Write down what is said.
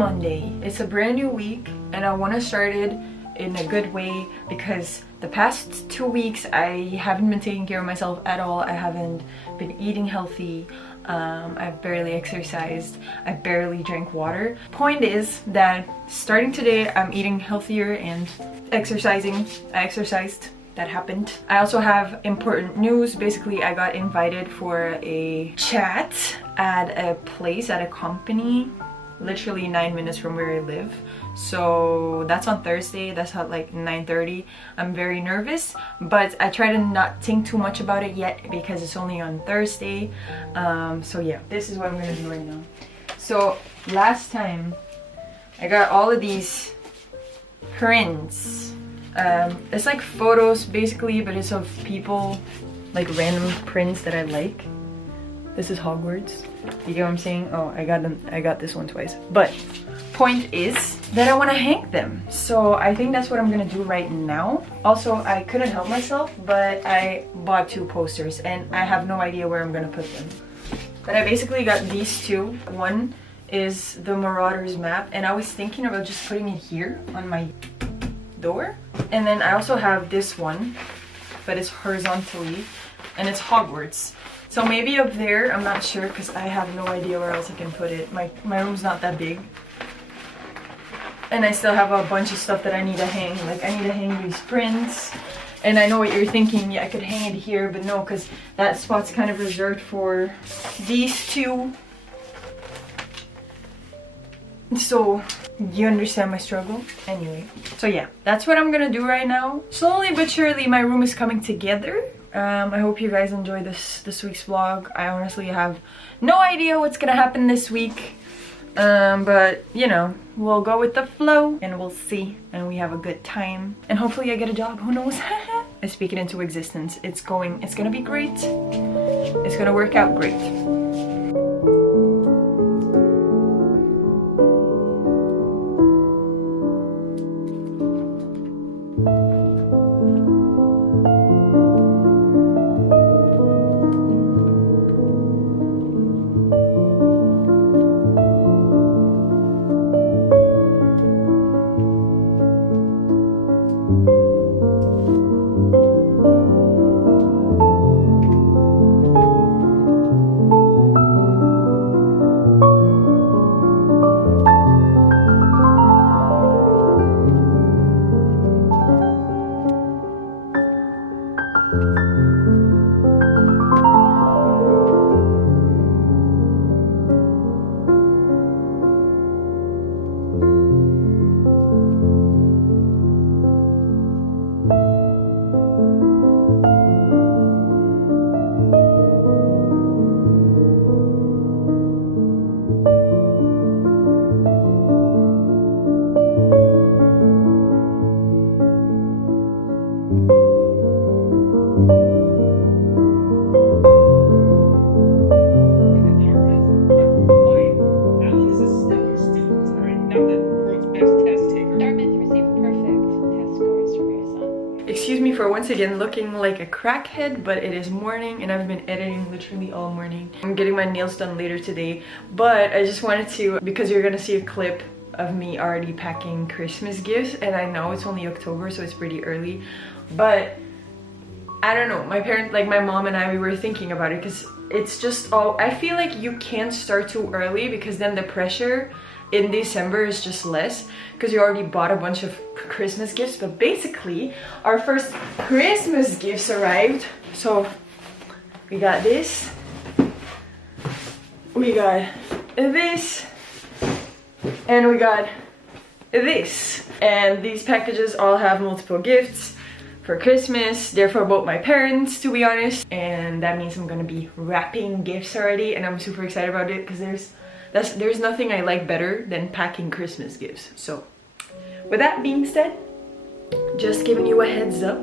Monday. It's a brand new week and I want to start it in a good way because the past 2 weeks I haven't been taking care of myself at all. I haven't been eating healthy. I've barely exercised. I barely drank water. Point is that starting today I'm eating healthier and exercising. I exercised. That happened. I also have important news. Basically, I got invited for a chat at a place, at a company, literally 9 minutes from where I live. So that's on Thursday. That's at like 9:30. I'm very nervous, but I try to not think too much about it yet because it's only on Thursday. So yeah, this is what I'm gonna do right now. So last time I got all of these prints. It's like photos basically, but it's of people, like random prints that I like. This is Hogwarts. You get what I'm saying? Oh, I got this one twice. But point is that I want to hang them. So I think that's what I'm gonna do right now. Also, I couldn't help myself, but I bought 2 posters and I have no idea where I'm gonna put them. But I basically got these 2. One is the Marauders map, and I was thinking about just putting it here on my door. And then I also have this one, but it's horizontally, and it's Hogwarts. So maybe up there, I'm not sure because I have no idea where else I can put it. My room's not that big. And I still have a bunch of stuff that I need to hang. Like I need to hang these prints. And I know what you're thinking, yeah, I could hang it here, but no, because that spot's kind of reserved for these 2. So you understand my struggle? Anyway, so yeah, that's what I'm gonna do right now. Slowly but surely my room is coming together. I hope you guys enjoy this week's vlog. I honestly have no idea what's gonna happen this week, but you know, we'll go with the flow and we'll see, and we have a good time, and hopefully I get a job, who knows. I speak it into existence. It's gonna be great. It's gonna work out great. Excuse me for once again looking like a crackhead, but it is morning and I've been editing literally all morning. I'm getting my nails done later today, but I just wanted to, because you're gonna see a clip of me already packing Christmas gifts, and I know it's only October, so it's pretty early, but I don't know, my parents, like my mom and I, we were thinking about it because it's just all, I feel like you can't start too early because then the pressure in December is just less because you already bought a bunch of Christmas gifts. But basically our first Christmas gifts arrived. So we got this, we got this, and we got this. And these packages all have multiple gifts for Christmas. They're for both my parents, to be honest, and that means I'm gonna be wrapping gifts already, and I'm super excited about it because there's nothing I like better than packing Christmas gifts. So with that being said, just giving you a heads up,